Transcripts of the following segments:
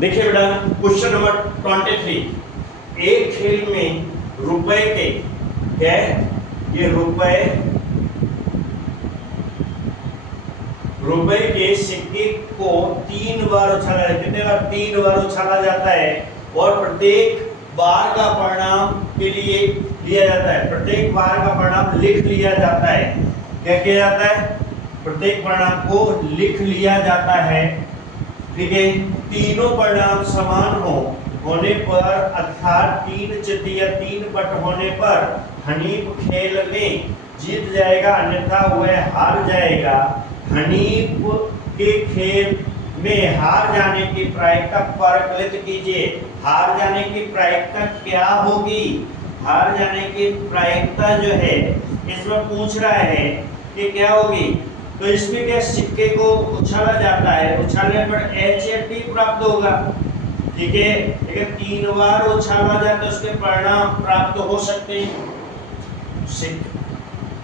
देखिए बेटा, question number 23। एक खेल में रुपए के क्या है, ये रुपए के सिक्के को 3 बार उछाला जाता है। कितने बार? 3 बार उछाला जाता है और प्रत्येक बार का परिणाम के लिए लिया जाता है, प्रत्येक बार का परिणाम लिख लिया जाता है। क्या किया जाता है? प्रत्येक परिणाम को लिख लिया जाता है। ठीक है, तीनों परिणाम समान होने पर अर्थात 3 चित या 3 पट होने पर हनीफ खेल में जीत जाएगा, अन्यथा वह हार जाएगा। हनीफ के खेल में हार जाने की प्रायिकता परिकलित कीजिए। हार जाने की प्रायिकता क्या होगी? हार जाने की प्रायिकता जो है इसमें पूछ रहा है कि क्या होगी। तो इसमें क्या, सिक्के को उछाला जाता है, उछालने पर एच या टी प्राप्त होगा। ठीक है, अगर 3 बार उछाला जाता है उसके परिणाम प्राप्त हो सकते हैं।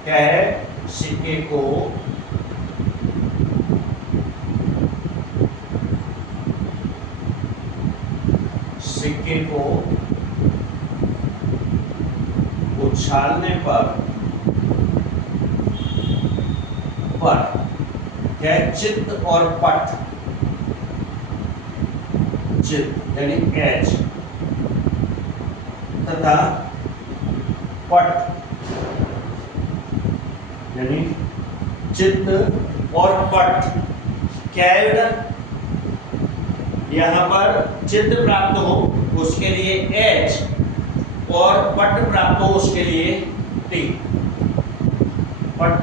क्या है? सिक्के को उछालने पर क्या है? चित्त और पट, चित्त यानी एच तथा पट यानी चित्त और पट क्या है बेटा? यहां पर चित्त प्राप्त हो उसके लिए एच और पट प्राप्त हो उसके लिए टी। पट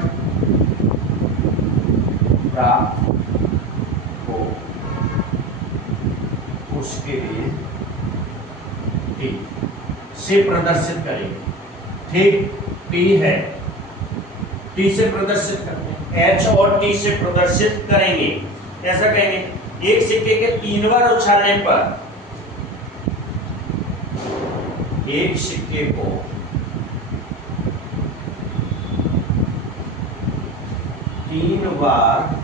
प्राप्त हो उसके लिए टी से प्रदर्शित करेंगे। ठीक, टी है, टी से प्रदर्शित करते हैं, एच और टी से प्रदर्शित करेंगे। ऐसा कहेंगे, एक सिक्के के 3 बार उछालने पर एक सिक्के को 3 बार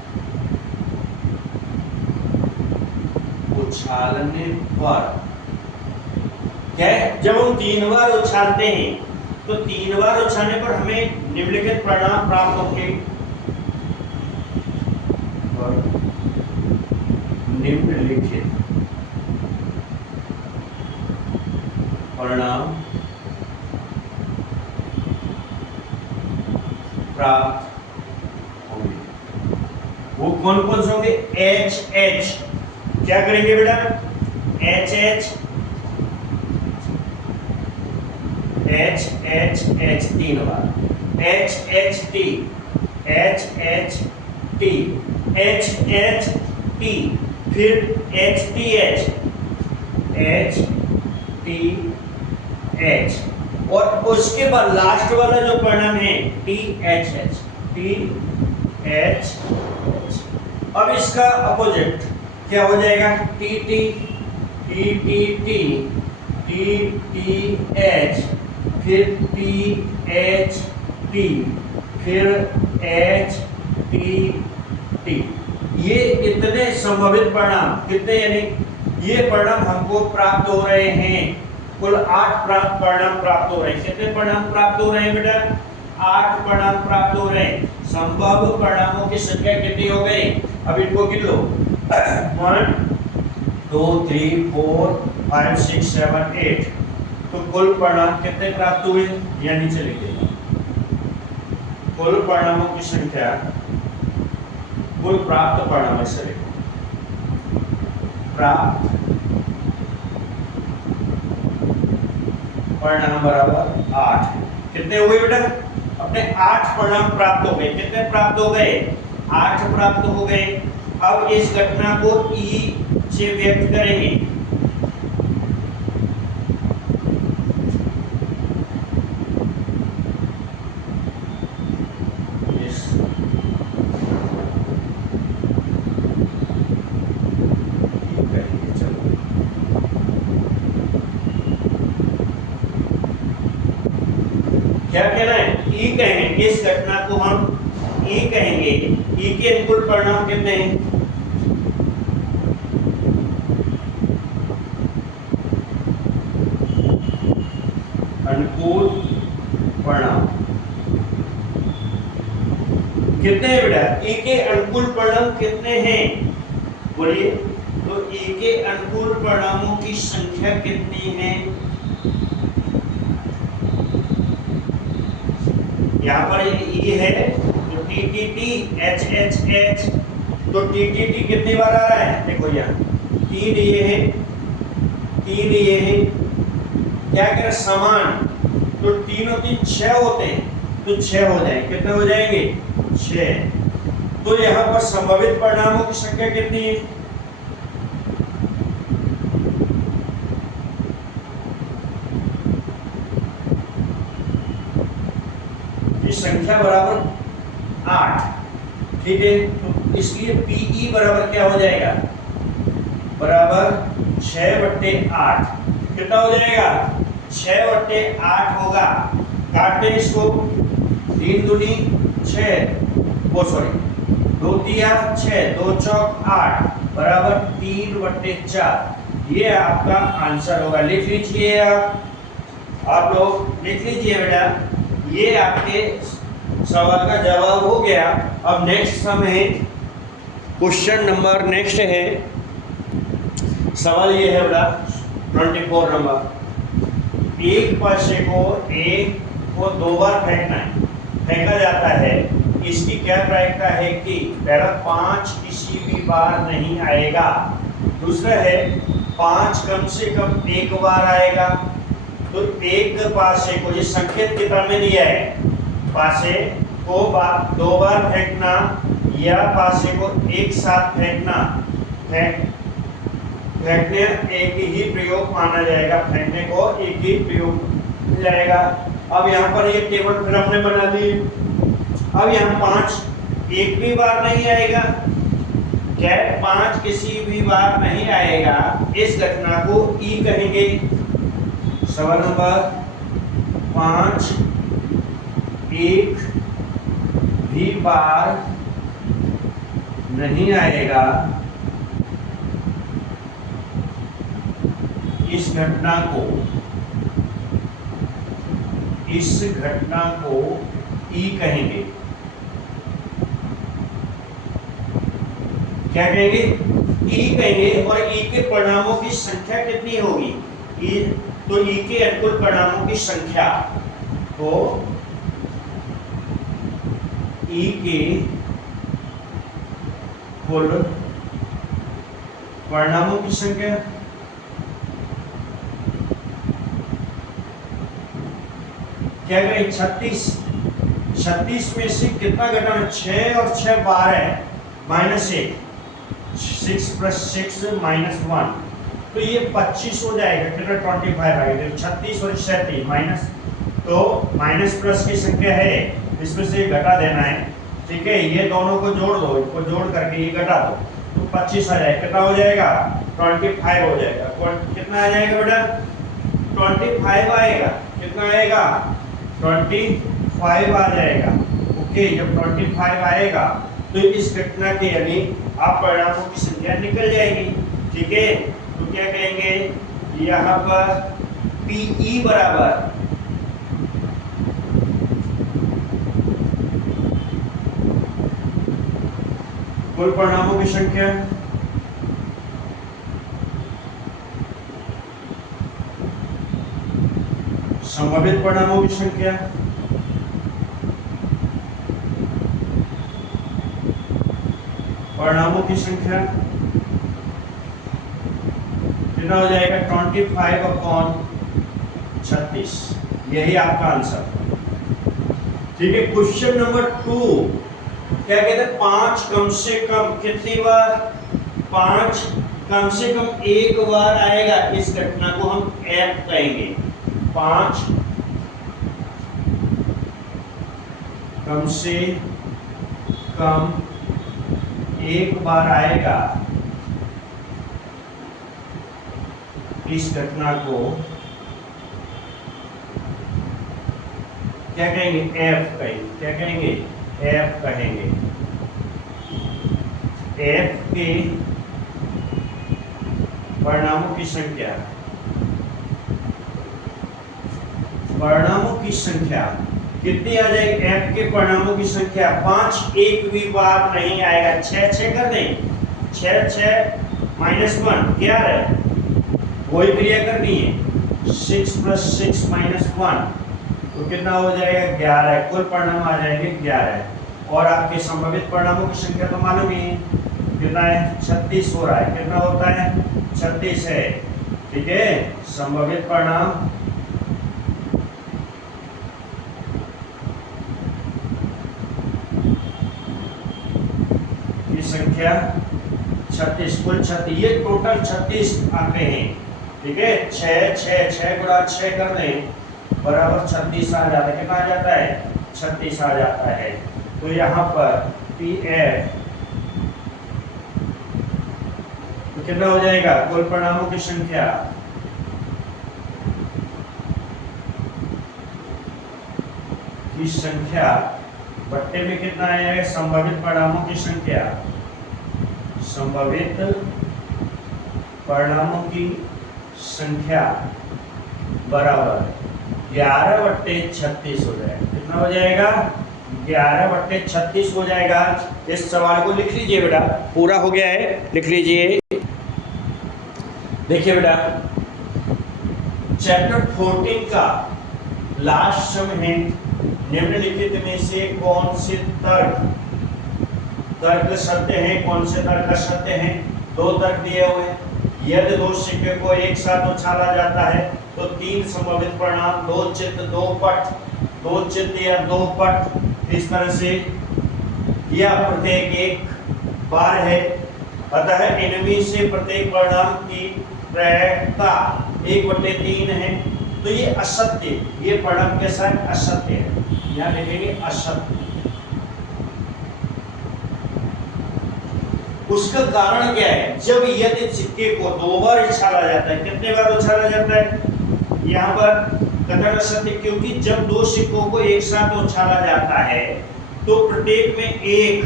उछालने पर क्या है? जब हम 3 बार उछालते हैं तो 3 बार उछालने पर हमें निम्नलिखित परिणाम प्राप्त होंगे। निम्नलिखित परिणाम प्राप्त होंगे। वो कौन कौन से होंगे? H H. क्या करेंगे बेटा? H H H H H 3 बार, H H T, H H T, H H T, फिर H T H, H T H, और उसके बाद लास्ट वाला जो परिणाम है T H H, T H H. अब इसका अपोजिट क्या हो जाएगा? T T T T T T T H, फिर टी एच टी, फिर एच टी टी। ये इतने संभावित परिणाम, कितने यानी ये परिणाम हमको प्राप्त हो रहे हैं। कुल 8 परिणाम प्राप्त हो रहे हैं। कितने परिणाम प्राप्त हो रहे हैं बेटा? 8 परिणाम प्राप्त हो रहे हैं। संभव परिणामों की संख्या कितनी हो गई? अब इनको गिन लो। 1 2 3 4 5 6 7 8। तो कुल परिणाम कितने प्राप्त हुए? या नीचे लिखिए, कुल परिणामों की संख्या, कुल प्राप्त परिणाम से प्राप्त परिणाम बराबर 8। कितने हुए बेटा? अपने 8 परिणाम प्राप्त हो गए। कितने प्राप्त हो गए? 8 प्राप्त हो गए। अब इस घटना को ई से व्यक्त करेंगे। क्या कहना है? ई कहेंगे। इस घटना को हम ई कहेंगे। ई के कुल परिणाम कितने हैं? अनुकूल परिणाम कितने हैं बेटा? ई के अनुकूल परिणाम कितने हैं बोलिए? तो ई के अनुकूल परिणामों की संख्या कितनी है? यहाँ पर ई है तो T T T H H H, तो टी टी टी कितनी बार आ रहा है? देखो यहाँ 3 ये है, 3 ये है, क्या करें समान, तो 3 और 3 6 होते हैं, तो 6 हो जाएंगे। कितने हो जाएंगे? 6। तो यहाँ पर संभावित परिणामों की संख्या कितनी है? ये संख्या बराबर 8। ठीक है, तो इसलिए पीई बराबर क्या हो जाएगा? बराबर 6/8। कितना हो जाएगा? 6/8 होगा। काटते हैं इसको, 3 दूनी 6, वो सॉरी 2 तिया 6, 2 चौक 8 बराबर 3/4। ये आपका आंसर होगा। लिख लीजिए, आप लोग लिख लीजिए बेटा, ये आपके सवाल का जवाब हो गया। अब नेक्स्ट सम है, क्वेश्चन नंबर नेक्स्ट है, सवाल ये है बेटा 24 नंबर। एक पैसे को 2 बार फेंका जाता है। इसकी क्या प्रायिकता है कि पहला 5 किसी भी बार नहीं आएगा, दूसरा है 5 कम से कम 1 बार आएगा। तो एक पासे को, ये संकेत किताब में दिया है, पासे को 2 बार फेंकना या पासे को एक साथ फेंकना, फेंकने एक ही प्रयोग माना जाएगा, फेंकने को एक ही प्रयोग जाएगा। अब यहाँ पर ये टेबल फिर हमने बना दी। अब यहाँ 5 एक भी बार नहीं आएगा, क्या 5 किसी भी बार नहीं आएगा, इस घटना को ई कहेंगे। सवाल नंबर 5 एक भी बार नहीं आएगा, इस घटना को ई कहेंगे। क्या कहेंगे? ई कहेंगे। और ई के परिणामों की संख्या कितनी होगी? ई, तो ई के अनुकूल परिणामों की संख्या, तो ई के कुल परिणामों की संख्या क्या करें? 36 में से कितना घटाना? 6 और 6 12 -1, 6 + 6 -1, तो ये 25 हो जाएगा। कितना? 25 आएगा। 36 और 37 माइनस, तो माइनस प्लस की संख्या है, इसमें से घटा देना है। ठीक है, ये दोनों को जोड़ दो, इसको जोड़ करके ये घटा दो, तो 25 आ जाएगा। कितना हो जाएगा? 25 हो जाएगा। कितना आ जाएगा बेटा? 25 आएगा। कितना आएगा? 25 आ जाएगा। ओके, जब 25 आएगा तो इस घटना के यानी आप परिणामों की संख्या निकल जाएगी। ठीक है, तो क्या कहेंगे? यहाँ पर पीई बराबर कुल परिणामों की संख्या संभावित परिणामों की संख्या परिणामों की संख्या कितना हो जाएगा? 25/36। यही आपका आंसर। ठीक है, क्वेश्चन नंबर 2 क्या कहते हैं? 5 कम से कम कितनी बार? 5 कम से कम 1 बार आएगा, इस घटना को हम एफ कहेंगे। 5 कम से कम 1 बार आएगा, इस घटना को क्या कहेंगे? एफ कहेंगे। क्या कहेंगे? एफ कहेंगे। एफ के परिणामों की संख्या परिणामों की संख्या कितनी आ जाएगी? f के परिणामों की संख्या 5 एक भी बार नहीं आएगा। 6 6 कर दें, 6 6 -1 क्या है, वही क्रिया करनी है। 6 + 6 - 1 तो कितना हो जाएगा? 11। कुल परिणाम आ जाएंगे 11। और आपके संभावित परिणामों की संख्या तो मालूम ही है कितना है, 36 हो रहा है। कितना होता है? 36 है। ठीक है, संभावित परिणाम की संख्या 36, कुल 36, ये टोटल 36 आते हैं। ठीक है, 6 6 6 गुणा 6 कर दें बराबर 36 आ जाता है। कितना आ जाता है? 36 आ जाता है। तो यहाँ पर PF तो कितना हो जाएगा? कुल परिणामों की संख्या बट्टे में कितना आएगा? संभावित परिणामों की संख्या, संभावित परिणामों की संख्या बराबर 11/36 हो जाएगा। कितना हो जाएगा? 11/36 हो जाएगा। इस सवाल को लिख लीजिए बेटा, पूरा हो गया है, लिख लीजिए। देखिए बेटा, चैप्टर 14 का लास्ट सम है, निम्नलिखित में से कौन से तर्क सत्य हैं, कौन से तर्क असत्य हैं? 2 तर्क दिए हुए हैं। यदि 2 सिक्के को एक साथ उछाला जाता है तो 3 संभावित परिणाम, 2 चित्त 2 पट, 2 चित्त या 2 पट, इस तरह से, यह प्रत्येक एक बार है। अतः इनमें से प्रत्येक परिणाम की प्रायिकता 1/3 है। तो ये असत्य, ये परिणाम के साथ असत्य है। यहाँ लिखेंगे असत्य। उसका कारण क्या है? जब यदि सिक्के को 2 बार उछाला जाता है, कितने बार उछाला जाता है? यहाँ पर कथन असत्य, क्योंकि जब 2 सिक्कों को एक साथ उछाला जाता है तो प्रत्येक में एक,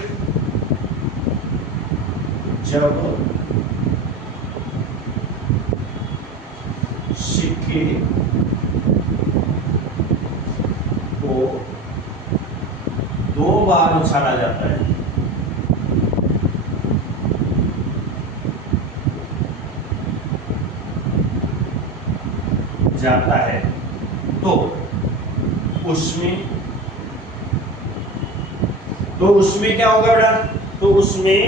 जब सिक्के को 2 बार उछाला जाता है तो उसमें क्या होगा बेटा? तो उसमें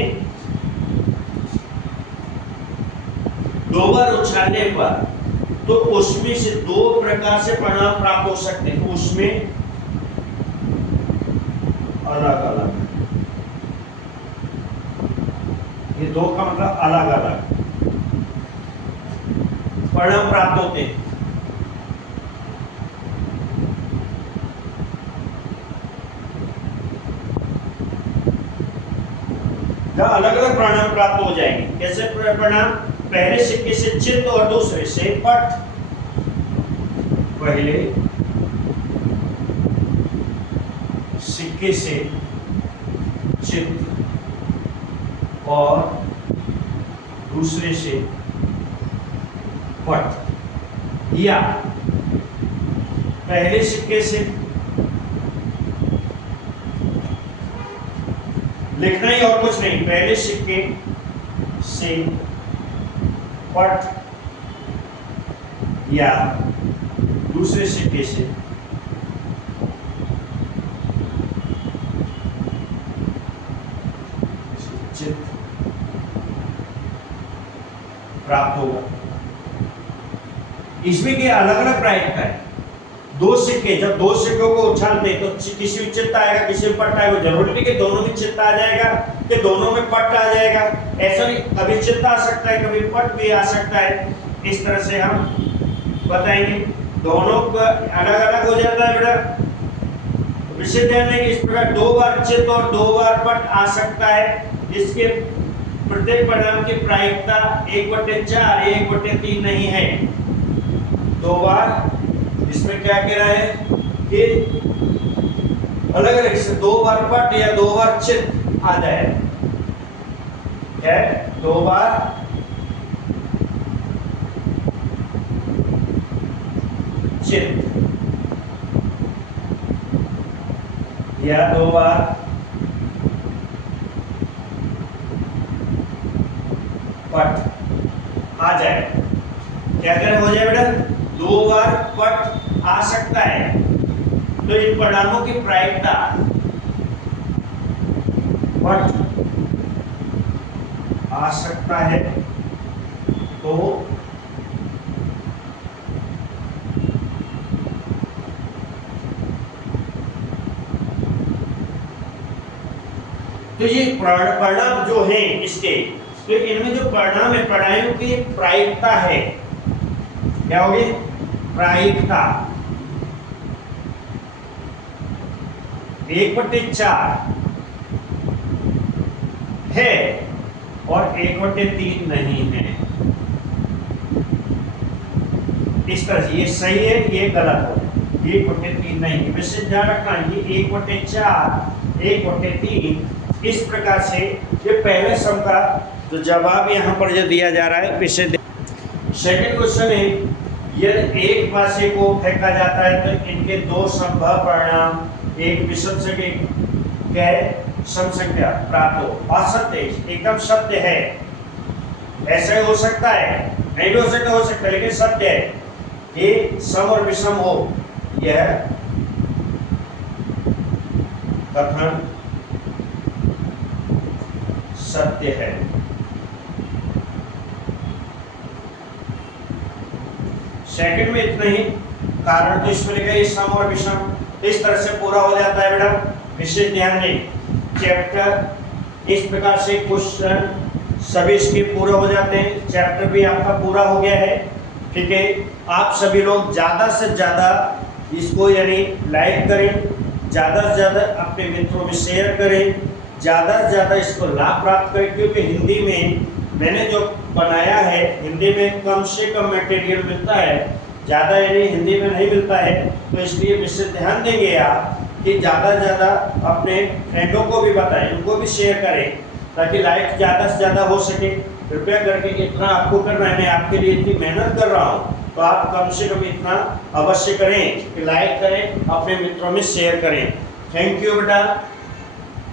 2 बार उछालने पर तो उसमें से 2 प्रकार से परिणाम प्राप्त हो सकते हैं। उसमें अलग अलग, ये 2 का मतलब अलग अलग परिणाम प्राप्त होते हैं। अलग अलग परिणाम प्राप्त हो जाएंगे। कैसे परिणाम? पहले सिक्के से चित्त और दूसरे से पट। पहले सिक्के से चित्त और दूसरे से पट, या पहले सिक्के से, लिखना ही और कुछ नहीं, पहले सिक्के से पट या दूसरे सिक्के से चित्त प्राप्त होगा। इसमें क्या अलग अलग प्रायिकता है? 2 सिक्के, जब 2 सिक्कों को उछालते तो किसी में चित्त आएगा, किसी में पट आएगा। जरूरी नहीं कि दोनों में चित्त आ जाएगा कि दोनों में पट आ जाएगा, ऐसा नहीं। कभी चित्त आ सकता है, कभी पट भी आ सकता है। इस तरह से हम बताएंगे। दोनों का अलग अलग हो जाता है बेटा। विशेष ध्यान देंगे, इस प्रकार 2 बार चित्त और 2 बार पट आ सकता है। इसके प्रत्येक परिणाम की प्रायिकता 1/4 1/3 नहीं है। 2 बार, इसमें क्या कह रहा है कि अलग अलग से 2 बार पट या 2 बार चित्त आ जाए। क्या है? 2 बार चित्त या 2 बार पट आ जाए। क्या करें हो जाए बेटा, 2 बार पट आ सकता है। तो इन परिणामों की प्रायिकता पट आ सकता है तो ये परिणाम जो है इसके, तो इनमें जो परिणाम है, परिणामों की प्रायिकता है, क्या होगी, प्रायिकता 1/4 है और 1/3 नहीं है। इस तरह से ये सही है, ये गलत हो, 1/3 नहीं है। वैसे ध्यान रखना, ये 1/4 1/3 इस प्रकार से ये पहले सम का जो जवाब यहाँ पर जो दिया जा रहा है इसे। सेकंड क्वेश्चन है, यदि एक राशि को फेंका जाता है तो इनके 2 संभव परिणाम, एक विषम संख्या सम संख्या प्राप्त हो। असत्य, एकदम सत्य है, ऐसा ही हो सकता है, नहीं भी हो सकता है, लेकिन सत्य है कि सम और विषम हो, यह कथन सत्य है। सेकंड में इतना ही, कारण तो इसमें लिखा है सम और विषम, इस तरह से पूरा हो जाता है बेटा। विशेष ध्यान दें, चैप्टर इस प्रकार से क्वेश्चन सभी इसके पूरे हो जाते हैं। चैप्टर भी आपका पूरा हो गया है, ठीक है। आप सभी लोग ज़्यादा से ज़्यादा इसको यानी लाइक करें, ज़्यादा से ज़्यादा अपने मित्रों में शेयर करें, ज़्यादा से ज़्यादा इसको लाभ प्राप्त करें, क्योंकि हिंदी में मैंने जो बनाया है, हिंदी में कम से कम मटेरियल मिलता है, ज़्यादा यानी हिंदी में नहीं मिलता है। तो इसलिए विशेष ध्यान देंगे आप कि ज़्यादा से ज़्यादा अपने फ्रेंडों को भी बताएं, उनको भी शेयर करें, ताकि लाइक ज़्यादा से ज़्यादा हो सके। कृपया करके इतना आपको करना है, मैं आपके लिए इतनी मेहनत कर रहा हूँ, तो आप कम से कम इतना अवश्य करें कि लाइक करें, अपने मित्रों में शेयर करें। थैंक यू बेटा,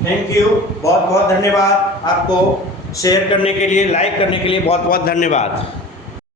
थैंक यू, बहुत बहुत धन्यवाद आपको शेयर करने के लिए, लाइक करने के लिए बहुत बहुत धन्यवाद।